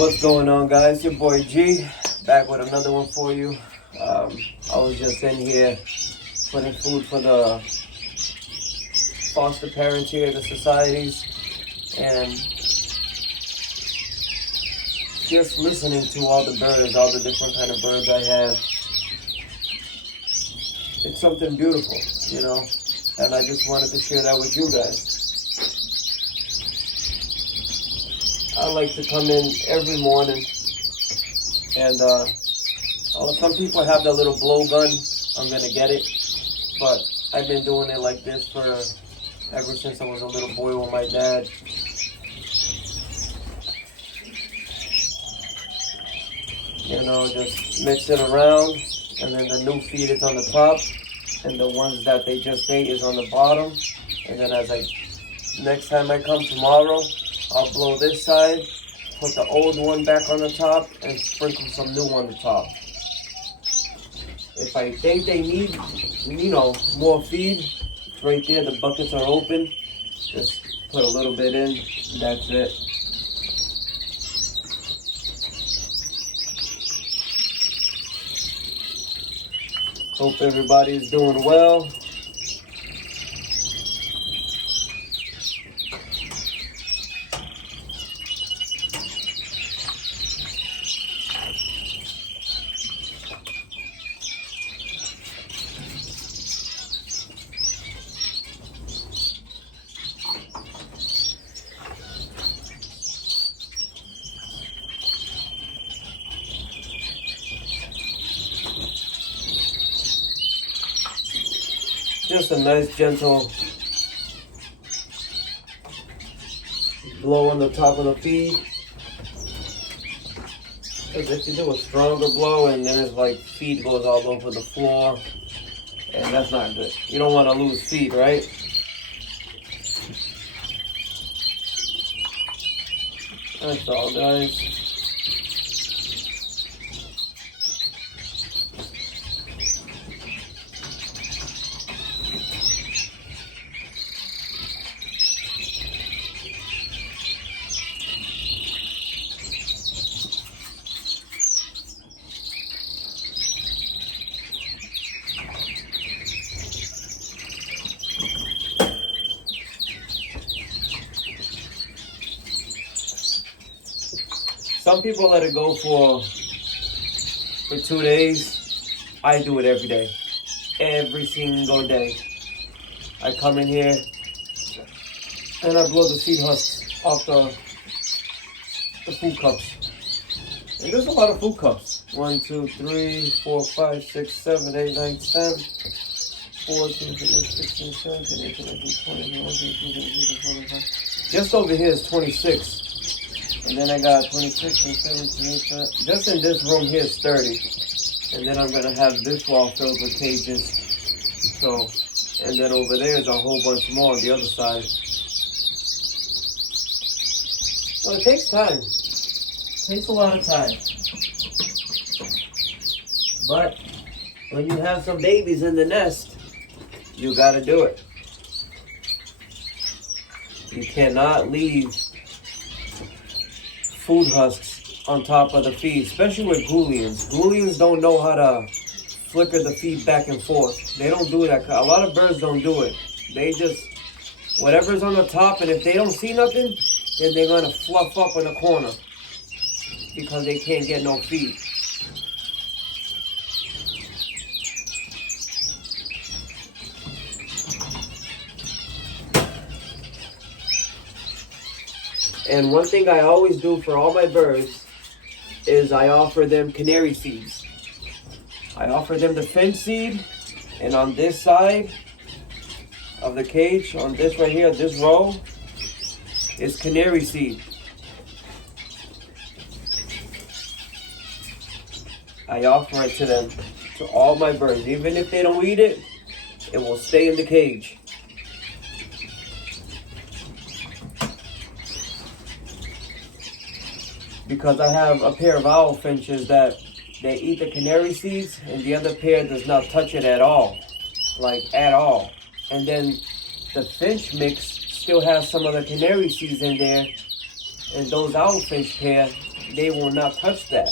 What's going on, guys? Your boy G back with another one for you. I was just in here putting food for the foster parents here, the societies, and just listening to all the birds, all the different kind of birds I have. It's something beautiful, you know, and I just wanted to share that with you guys. I like to come in every morning, and some people have that little blow gun. I'm gonna get it, but I've been doing it like this for ever since I was a little boy with my dad. You know, just mix it around, and then the new feed is on the top, and the ones that they just ate is on the bottom. And then next time I come tomorrow, I'll blow this side, put the old one back on the top, and sprinkle some new on the top. If I think they need, more feed, it's right there, the buckets are open. Just put a little bit in, that's it. Hope everybody's doing well. Just a nice gentle blow on the top of the feed. Because if you do a stronger blow and then it's like feed goes all over the floor, and that's not good. You don't want to lose feed, right? That's all, guys. Some people let it go for 2 days. I do it every day. Every single day. I come in here and I blow the seed husks off the food cups. And there's a lot of food cups. 1, 2, 3, 4, 5, 6, 7, 8, 9, 10. 14, 15, 16, 17, 18, 19, 20, 21, 22, 23, 24, 25. Just over here is 26. And then I got 26 and 17, 18, just in this room here is 30. And then I'm gonna have this wall filled with cages. So, and then over there is a whole bunch more on the other side. So it takes time. It takes a lot of time. But when you have some babies in the nest, you gotta do it. You cannot leave food husks on top of the feed, especially with Goulians. Goulians don't know how to flicker the feed back and forth. They don't do that. A lot of birds don't do it. They just, whatever's on the top, and if they don't see nothing, then they're gonna fluff up in a corner because they can't get no feed. And one thing I always do for all my birds is I offer them canary seeds. I offer them the finch seed, and on this side of the cage, on this right here, this row, is canary seed. I offer it to them, to all my birds. Even if they don't eat it, it will stay in the cage. Because I have a pair of owl finches that they eat the canary seeds and the other pair does not touch it at all. Like at all. And then the finch mix still has some of the canary seeds in there, and those owl finch pair they will not touch that.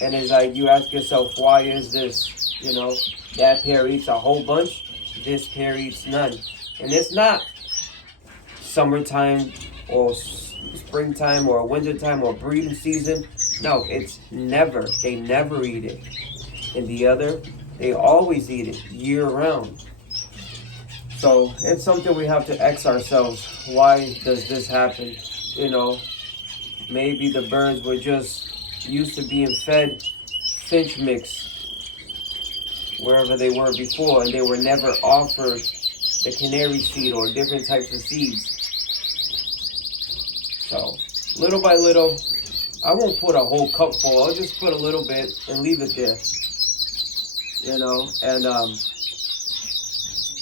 And it's like, you ask yourself, why is this? You know, that pair eats a whole bunch, this pair eats none. And it's not summertime or springtime or wintertime or breeding season. No, it's never. They never eat it. And the other, they always eat it year round. So it's something we have to ask ourselves. Why does this happen? You know, maybe the birds were just used to being fed finch mix wherever they were before, and they were never offered the canary seed or different types of seeds. So little by little, I won't put a whole cup full. I'll just put a little bit and leave it there. You know, and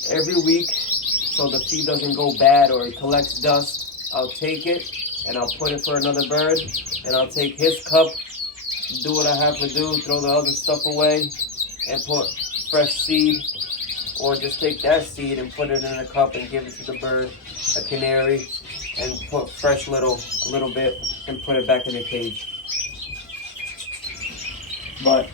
every week, so the feed doesn't go bad or it collects dust, I'll take it and I'll put it for another bird, and I'll take his cup, do what I have to do, throw the other stuff away, and put fresh seed, or just take that seed and put it in a cup and give it to the bird, a canary, and put fresh a little bit and put it back in the cage. But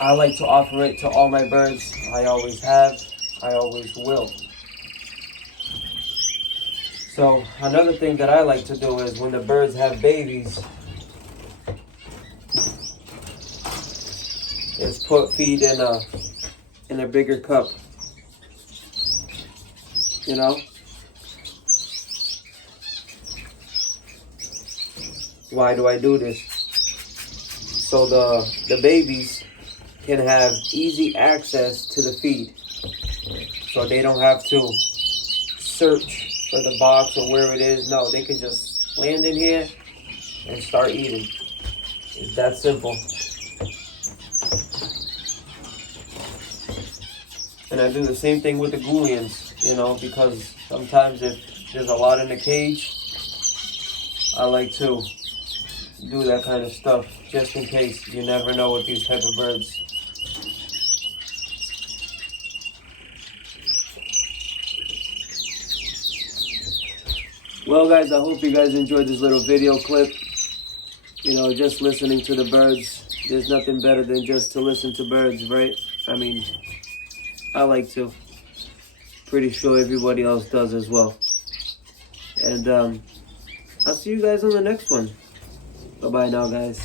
I like to offer it to all my birds. I always have, I always will. So another thing that I like to do is when the birds have babies, is put feed in a bigger cup. You know? Why do I do this? So the babies can have easy access to the feed. So they don't have to search for the box or where it is. No, they can just land in here and start eating. It's that simple. And I do the same thing with the Goulians, you know, because sometimes if there's a lot in the cage, I like to do that kind of stuff just in case. You never know with these type of birds. Well guys, I hope you guys enjoyed this little video clip. You know, just listening to the birds. There's nothing better than just to listen to birds, right? I mean, I like to. Pretty sure everybody else does as well. And I'll see you guys on the next one. Bye-bye now, guys.